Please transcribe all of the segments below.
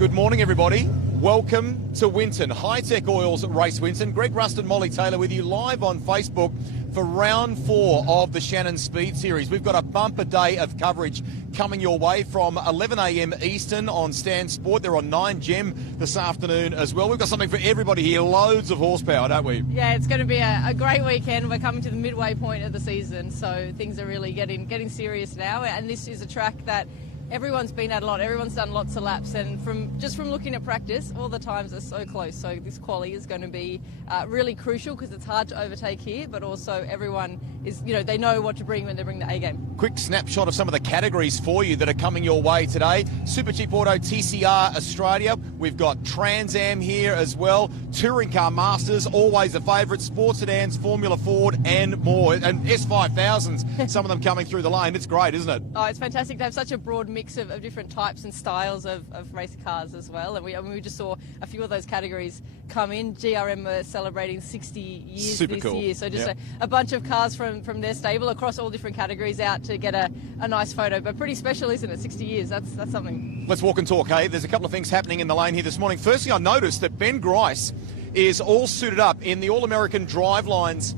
Good morning, everybody. Welcome to Winton. Hi-Tec Oils Race Winton. Greg Rust and Molly Taylor with you live on Facebook for round 4 of the Shannon Speed Series. We've got a bumper day of coverage coming your way from 11 a.m. Eastern on Stan Sport. They're on 9 Gem this afternoon as well. We've got something for everybody here. Loads of horsepower, don't we? Yeah, it's going to be a great weekend. We're coming to the midway point of the season, so things are really getting serious now. And this is a track that everyone's been at a lot. Everyone's done lots of laps, and from looking at practice, all the times are so close. So this quali is going to be really crucial because it's hard to overtake here, but also everyone is, they know what to bring when they bring the A game. Quick snapshot of some of the categories for you that are coming your way today. Super Cheap Auto TCR Australia. We've got Trans Am here as well. Touring Car Masters, always a favourite. Sports sedans, Formula Ford, and more. And S5000s, some of them coming through the lane. It's great, isn't it? Oh, it's fantastic to have such a broad mix of different types and styles of race cars as well. And we just saw a few of those categories come in. GRM are celebrating 60 years Super this cool. year. So just a bunch of cars from their stable across all different categories out to get a nice photo. But pretty special, isn't it? 60 years, that's something. Let's walk and talk, hey? There's a couple of things happening in the lane here this morning. Firstly, I noticed that Ben Grice is all suited up in the All-American Drivelines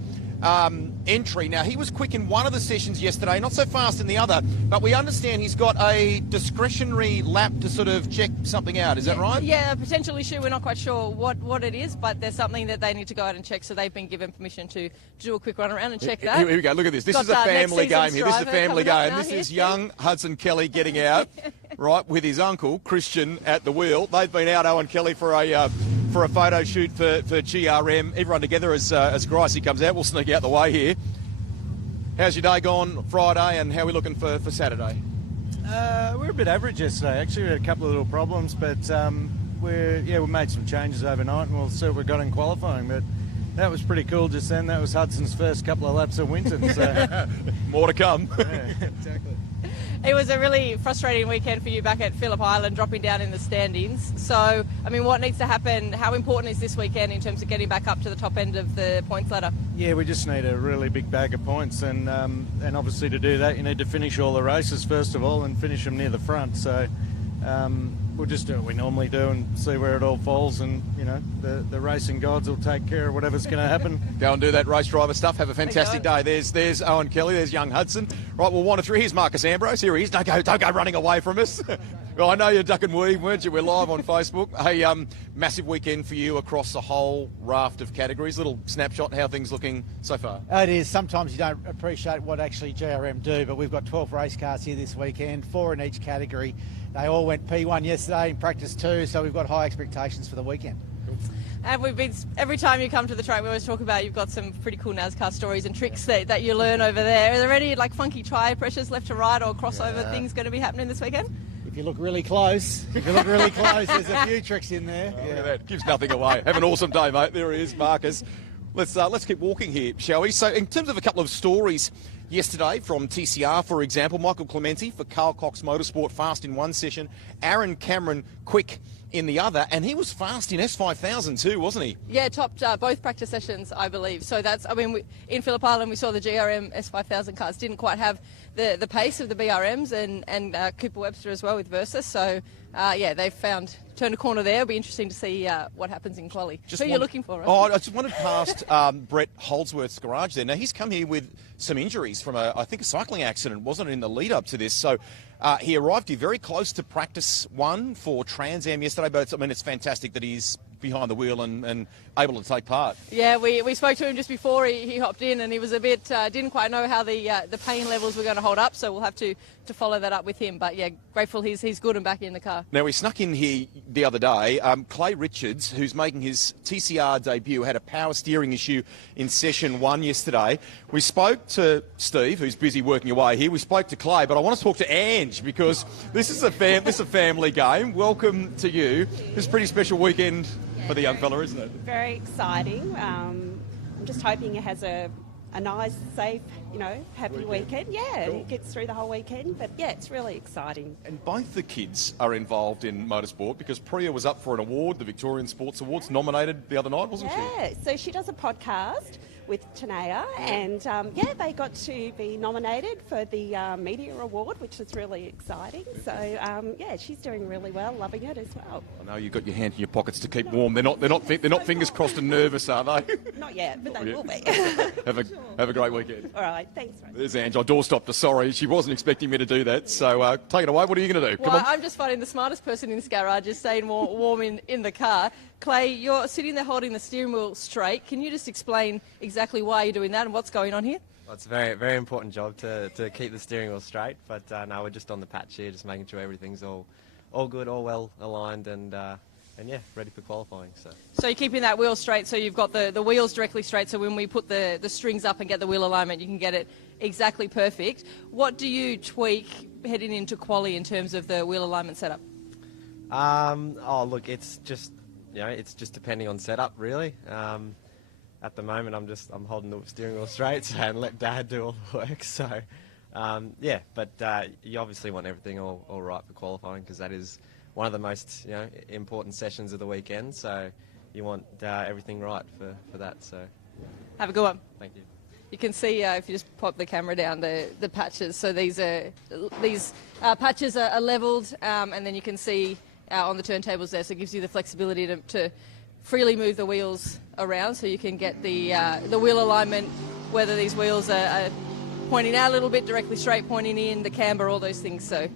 entry. Now, he was quick in one of the sessions yesterday, not so fast in the other, but we understand he's got a discretionary lap to sort of check something out. Is that right? Yeah, a potential issue. We're not quite sure what it is, but there's something that they need to go out and check, so they've been given permission to do a quick run around and check that. Here we go. Look at this. This is a family game here. This is a family game. This is young Hudson Kelly getting out, right, with his uncle, Christian, at the wheel. They've been out, Owen Kelly, for a photo shoot for GRM. Everyone together as Gricey comes out. We'll sneak out the way here. How's your day gone Friday, and how are we looking for Saturday? We're a bit average yesterday. Actually, we had a couple of little problems, but we made some changes overnight, and we'll see what we got in qualifying. But that was pretty cool just then. That was Hudson's first couple of laps of Winton. So more to come. Yeah, exactly. It was a really frustrating weekend for you back at Phillip Island, dropping down in the standings. So, I mean, what needs to happen? How important is this weekend in terms of getting back up to the top end of the points ladder? Yeah, we just need a really big bag of points, and obviously to do that, you need to finish all the races first of all, and finish them near the front. So we'll just do what we normally do and see where it all falls, and the racing gods will take care of whatever's going to happen. Go and do that race driver stuff. Have a fantastic day. There's Owen Kelly. There's young Hudson. Right, we'll wander through. Here's Marcus Ambrose. Here he is. Don't go running away from us. Well, I know you're duck and weave, weren't you? We're live on Facebook. Hey, massive weekend for you across the whole raft of categories. Little snapshot, how things looking so far? It is. Sometimes you don't appreciate what actually GRM do, but we've got 12 race cars here this weekend, 4 in each category. They all went P1 yesterday in practice too, so we've got high expectations for the weekend. And every time you come to the track, we always talk about you've got some pretty cool NASCAR stories and tricks that you learn over there. Are there any funky tyre pressures left to right or crossover things going to be happening this weekend? If you look really close, there's a few tricks in there. Look at that. Gives nothing away. Have an awesome day, mate. There he is, Marcus. Let's keep walking here, shall we? So in terms of a couple of stories yesterday from TCR, for example, Michael Clementi for Carl Cox Motorsport, fast in one session. Aaron Cameron, quick in the other, and he was fast in S5000 too, wasn't he? Yeah, topped both practice sessions, I believe. So in Phillip Island we saw the GRM S5000 cars didn't quite have the pace of the BRMs and Cooper Webster as well with Versus. So they've turned a corner there. It'll be interesting to see what happens in quali. Who you're looking for, right? Oh, I just wanted past Brett Holdsworth's garage there. Now, he's come here with some injuries from I think a cycling accident, wasn't it, in the lead up to this? So he arrived here very close to practice 1 for Trans Am yesterday, but it's fantastic that he's behind the wheel and able to take part. Yeah, we spoke to him just before he hopped in, and he was a bit didn't quite know how the pain levels were going to hold up, so we'll have to follow that up with him. But yeah, grateful he's good and back in the car. Now, we snuck in here the other day. Clay Richards, who's making his TCR debut, had a power steering issue in session 1 yesterday. We spoke to Steve, who's busy working away here. We spoke to Clay, but I want to talk to Ange because this is a family game. Welcome to you. This is a pretty special weekend for the young fella, isn't it? Very exciting. I'm just hoping it has a nice, safe, happy weekend. Yeah, cool. It gets through the whole weekend. But yeah, it's really exciting. And both the kids are involved in motorsport because Priya was up for an award, the Victorian Sports Awards, nominated the other night, wasn't she? Yeah, so she does a podcast with Tanea, and they got to be nominated for the Media Award, which is really exciting. So she's doing really well, loving it as well. I know you've got your hands in your pockets to keep warm. They're not fingers crossed and nervous, are they? Not yet, but they will be. Have a great weekend. All right, thanks. There's Ange. I door stopped her. Sorry, she wasn't expecting me to do that. So take it away. What are you going to do? Well, I'm just finding the smartest person in this garage is staying warm in the car. Clay, you're sitting there holding the steering wheel straight. Can you just explain exactly why you're doing that and what's going on here? Well, it's a very, very important job to keep the steering wheel straight, but no, we're just on the patch here, just making sure everything's all good, all well aligned, and ready for qualifying. So you're keeping that wheel straight, so you've got the wheels directly straight, so when we put the strings up and get the wheel alignment, you can get it exactly perfect. What do you tweak heading into quali in terms of the wheel alignment setup? Look, it's just depending on setup, really. At the moment, I'm holding the steering wheel straight and let Dad do all the work. So, but you obviously want everything all right for qualifying, because that is one of the most important sessions of the weekend. So you want everything right for that. So have a good one. Thank you. You can see if you just pop the camera down the patches. So these patches are levelled, and then you can see on the turntables there. So it gives you the flexibility to freely move the wheels around, so you can get the wheel alignment, whether these wheels are pointing out a little bit, directly straight, pointing in, the camber, all those things. So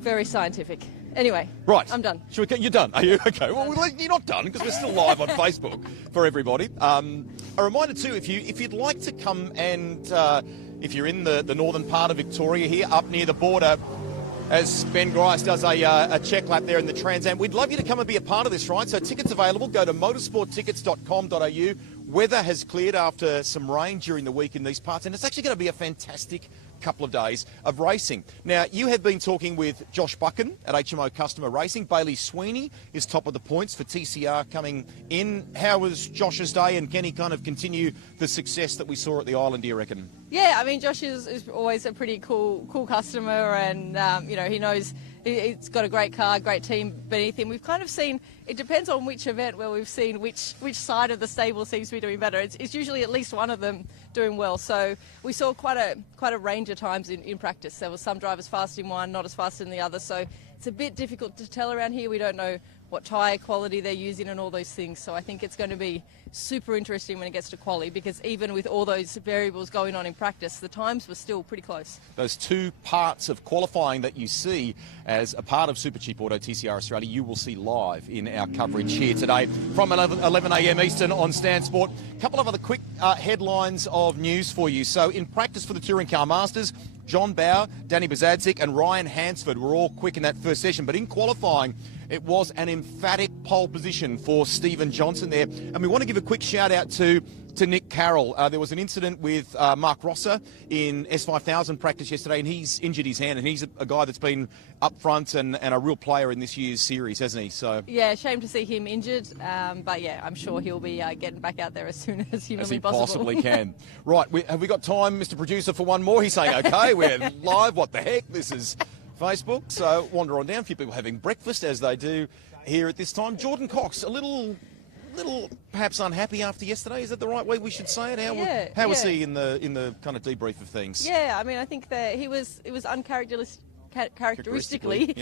very scientific. Anyway, right, I'm done. You're done, are you? Okay, well, you're not done, because we're still live on Facebook for everybody. A reminder too, if you'd like to come and if you're in the northern part of Victoria here, up near the border, as Ben Grice does a check lap there in the Trans Am, we'd love you to come and be a part of this, right? So tickets available. Go to motorsporttickets.com.au. Weather has cleared after some rain during the week in these parts, and it's actually going to be a fantastic couple of days of racing. Now, you have been talking with Josh Buchan at HMO Customer Racing. Bailey Sweeney is top of the points for TCR coming in. How was Josh's day, and can he kind of continue the success that we saw at the Island, do you reckon? Yeah, I mean, Josh is always a pretty cool customer, and he knows he's got a great car, great team beneath him. We've kind of seen, it depends on which event where we've seen which side of the stable seems to be doing better. It's usually at least one of them doing well. So we saw quite a range of times in practice. There was some drivers fast in one, not as fast in the other. So it's a bit difficult to tell around here. We don't know what tyre quality they're using and all those things. So I think it's going to be super interesting when it gets to quali, because even with all those variables going on in practice, the times were still pretty close. Those two parts of qualifying that you see as a part of Super Cheap Auto TCR Australia, you will see live in our coverage here today from 11 a.m. Eastern on Stan Sport. A couple of other quick headlines of news for you. So in practice for the Touring Car Masters, John Bauer, Danny Bazadzik and Ryan Hansford were all quick in that first session. But in qualifying, it was an emphatic pole position for Stephen Johnson there. And we want to give a quick shout out to Nick Carroll. There was an incident with Mark Rosser in S5000 practice yesterday, and he's injured his hand, and he's a guy that's been up front and a real player in this year's series, hasn't he? So yeah, shame to see him injured, but yeah, I'm sure he'll be getting back out there as soon as humanly possible. Possibly can. Right, have we got time, Mr. Producer, for one more? He's saying, okay, we're live. What the heck? This is Facebook. So wander on down. A few people having breakfast, as they do here at this time. Jordan Cox, a little perhaps unhappy after yesterday. Is that the right way we should say it? How was he in the kind of debrief of things? Yeah, I mean, I think that it was uncharacteristically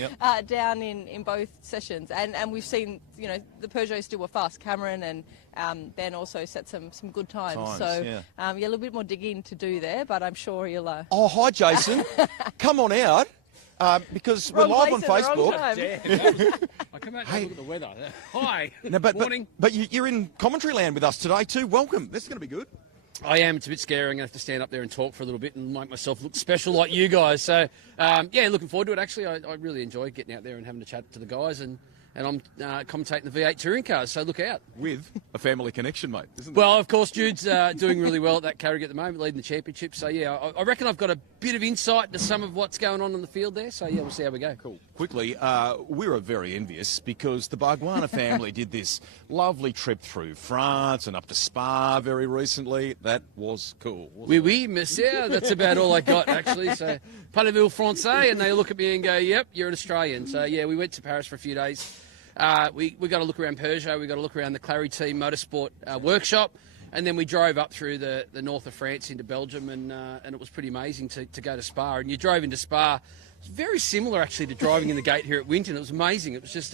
down in both sessions, and we've seen the Peugeot still were fast. Cameron and Ben also set some good times. So a little bit more digging to do there, but I'm sure he'll. Oh, hi, Jason. Come on out. Because we're live on Facebook. I come out and look at the weather. Hi. Morning. But you're in commentary land with us today too. Welcome. This is going to be good. I am. It's a bit scary. I'm going to have to stand up there and talk for a little bit and make myself look special like you guys. So, looking forward to it. Actually, I really enjoy getting out there and having a chat to the guys, and I'm commentating the V8 touring cars, so look out. With a family connection, mate, isn't there? Well, of course, Jude's doing really well at that Carrick at the moment, leading the championship. So, I reckon I've got a bit of insight into some of what's going on in the field there. So, we'll see how we go. Cool. Quickly, we were very envious because the Bargwana family did this lovely trip through France and up to Spa very recently. That was cool. Oui, monsieur. That's about all I got, actually. So, parlez-vous français? And they look at me and go, yep, you're an Australian. So, we went to Paris for a few days. We got to look around Peugeot. We got to look around the Clary Team Motorsport workshop. And then we drove up through the north of France into Belgium, and it was pretty amazing to go to Spa. And you drove into Spa. It's very similar, actually, to driving in the gate here at Winton. It was amazing. It was just,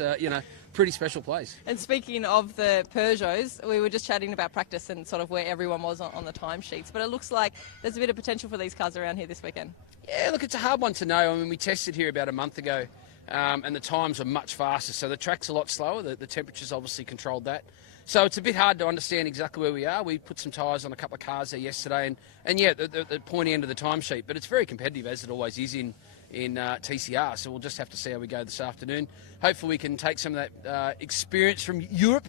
pretty special place. And speaking of the Peugeots, we were just chatting about practice and sort of where everyone was on the timesheets. But it looks like there's a bit of potential for these cars around here this weekend. Yeah, look, it's a hard one to know. I mean, we tested here about a month ago, and the times were much faster. So the track's a lot slower. The temperature's obviously controlled that. So it's a bit hard to understand exactly where we are. We put some tyres on a couple of cars there yesterday, and yeah, the pointy end of the timesheet. But it's very competitive, as it always is in TCR. So we'll just have to see how we go this afternoon. Hopefully we can take some of that experience from Europe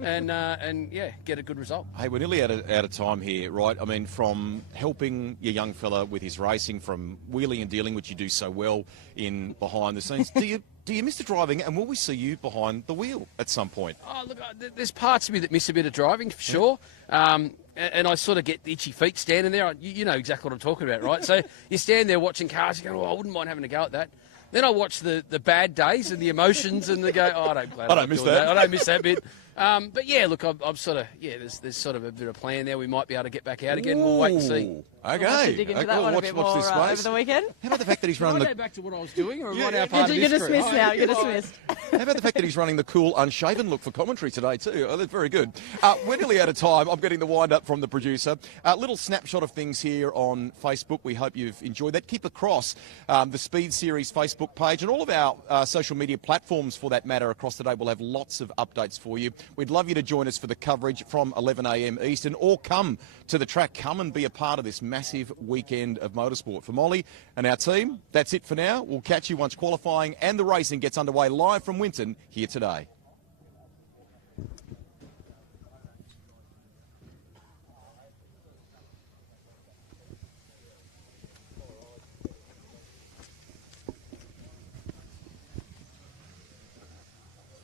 and yeah, get a good result. Hey, we're nearly out of time here, right? I mean, from helping your young fella with his racing, from wheeling and dealing, which you do so well in behind the scenes, do you miss the driving, and will we see you behind the wheel at some point? Oh, look, there's parts of me that miss a bit of driving, for sure. And I sort of get itchy feet standing there. You know exactly what I'm talking about, right? So you stand there watching cars, you go, oh, I wouldn't mind having a go at that. Then I watch the bad days and the emotions, and they go, oh, I don't miss that. I don't miss that bit. But yeah, look, I'm sort of, yeah, there's sort of a bit of plan there. We might be able to get back out again. We'll wait and see. Okay. We'll have to dig into that one a bit more this space. over the weekend. How about the fact that he's running Can I go back to what I was doing, or right our part of You're this dismissed now. You're dismissed. How about the fact that he's running the cool, unshaven look for commentary today too? Oh, that's very good. We're nearly out of time. I'm getting the wind up from the producer. A little snapshot of things here on Facebook. We hope you've enjoyed that. Keep across the Speed Series Facebook page and all of our social media platforms, for that matter, across the day. We'll have lots of updates for you. We'd love you to join us for the coverage from 11 a.m. Eastern, or come to the track. Come and be a part of this massive weekend of motorsport. For Molly and our team, that's it for now. We'll catch you once qualifying and the racing gets underway live from Winton here today.